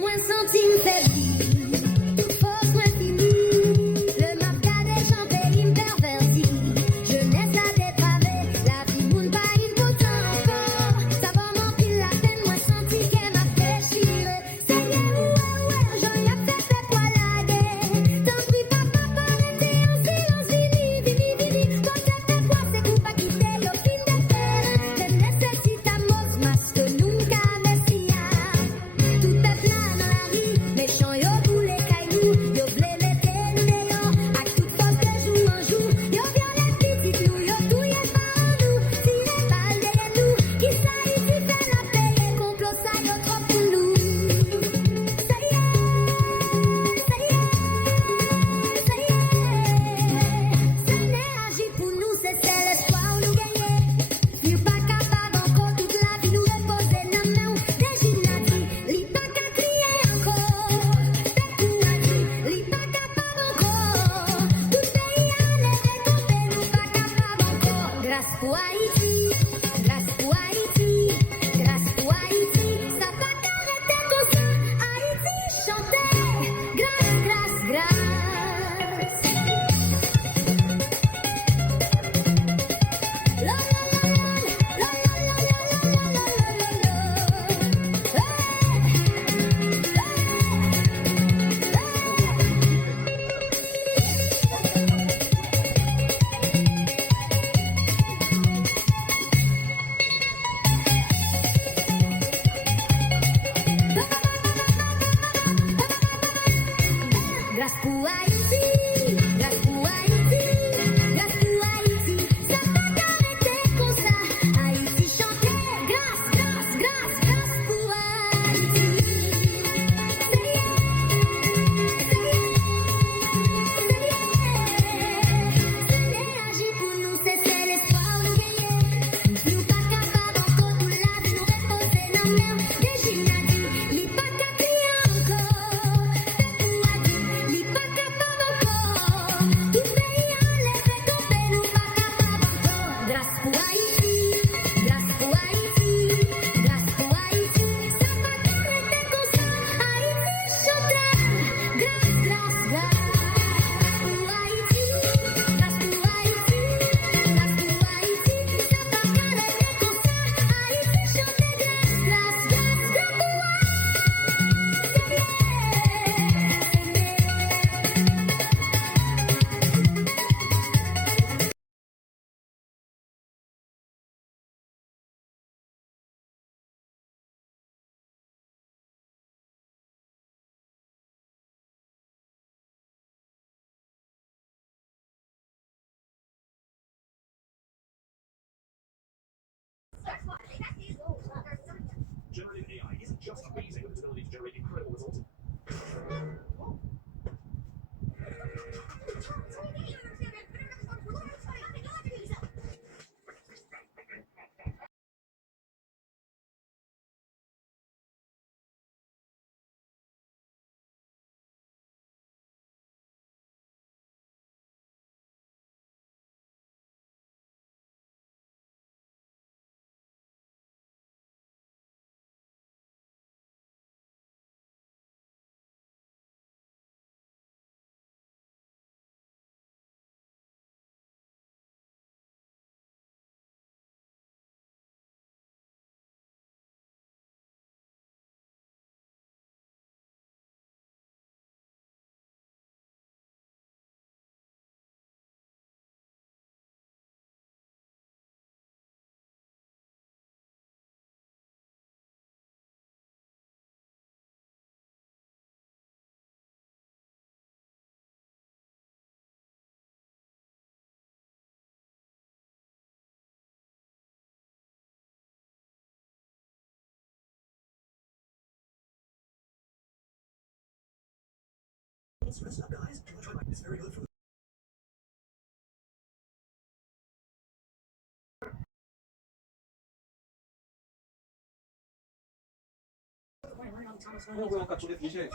Moi centime fait toute force moins finie. Le mafia des chantés, il me pervertit. Jeunesse la dépravée, la vie moun pas une pourtant encore. Ça va m'empile la peine, moi senti qu'elle m'a déchiré. C'est bien ouais, j'en ai fait poilader. T'en prie papa, arrêtez en silence, vini. Quand t'as fait quoi, c'est coup pas quitter le fin de terre. Mais nécessite à mos, masque nunca messia. Tout peuple là dans la rue, méchant yo boule caillou, yo vle mette nous dehors, à toute force de jour en jour, yo violent petite nous, yo touye pas en nous, tire balle derrière nous, qui ça ici fait la paye, complot ça yo trop pour nous. Ça y est, ça y est, ça y est, ça n'est agi pour nous, c'est l'espoir nous gagner. Li pas capable encore toute la vie nous reposer dans main des gymnasies. Li pas qu'à crier encore. Fait tout a dit. Li pas capable encore. Tout pays a levé camper nous pas capable encore. Grâce pour Haïti. Grâce pour Haïti. Grâce pour Haïti. Ça pas qu'arrêter comme ça. Haïti chanter. Grâce, grâce, grâce. La la la la la la la la grâce pour Haïti, grâce pour Haïti, grâce pour Haïti, ça pas qu'arrêter comme ça. Haïti chanter, grâce, grâce, grâce, grâce pour Haïti. Ça y est, ça y est, ça y est, agir pour nous, c'est l'espoir nous gagner. Nous pas capable encore tout la vie nous reposer dans mer des gymnasies. Li pas qu'à crier encore, fait pour Haïti. Li pas capable encore, tout pays a levé camper nous pas capable encore. Grâce pour Haïti, grâce pour Haïti, grâce pour Haïti, ça pas qu'arrêter comme ça. Haïti chanter, grâce, grâce, grâce pour Haïti, grâce pour Haïti, grâce pour Haïti, ça pas qu'arrêter comme ça. Haïti chanter, grâce, grâce, grâce, grâce pour Generative AI isn't just amazing with its ability to generate incredible results. Listen up, guys. Do you want to try my? It's very good for Bueno, cachorro de ficha.